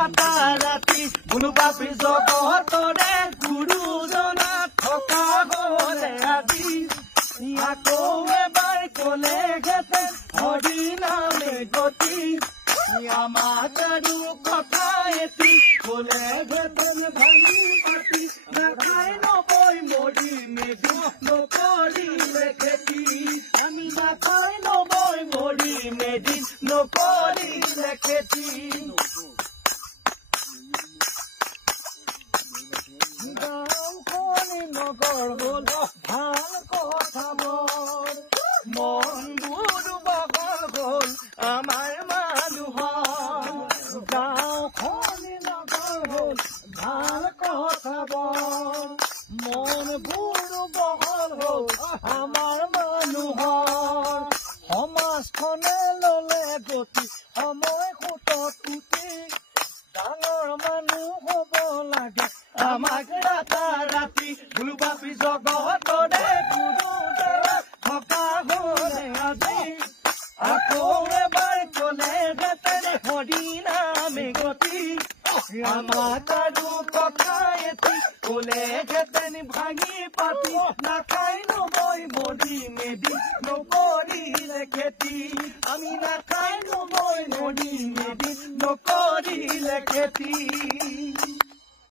ৰাতা ৰাতি কোনোবাবি জগতৰে গুৰুজনা থকা হলে আজি আকৌ এবাৰ কলেহেঁতেন হৰি নামে গতি আমাক আৰু কথা এটি কলেহেঁতেন ভাঙি পাতি নাখাই নবৈ মৰি মেদি নকৰিলে খেতি আমি নাখাই নবৈ মৰি মেদি নকৰিলে খেতি গাঁওখনি নগৰ হল ভাল কথা বৰ মনবোৰ বহল হল আমাৰ মানুহৰ গাঁওখনি নগৰ হল ভাল কথা বৰ মনবোৰ বহল হল আমাৰ মানুহৰ সমাজখনে ললে গতি সময় সোঁতত উঠি ডাঙৰ মানুহ হব লাগে আমাক ৰাতা ৰাতি কোনোবাবি জগতৰে গুৰুজনা থকা হলে আজি আকৌ এবাৰ কলেহেঁতেন হৰি নামে গতি আমাক আৰু কথা এটি কলেহেঁতেন ভাঙি পাতি নাখাই নবৈ মৰি মেদি নকৰিলে খেতি আমি নাখাই নবৈ মৰি মেদি নকৰিলে খেতি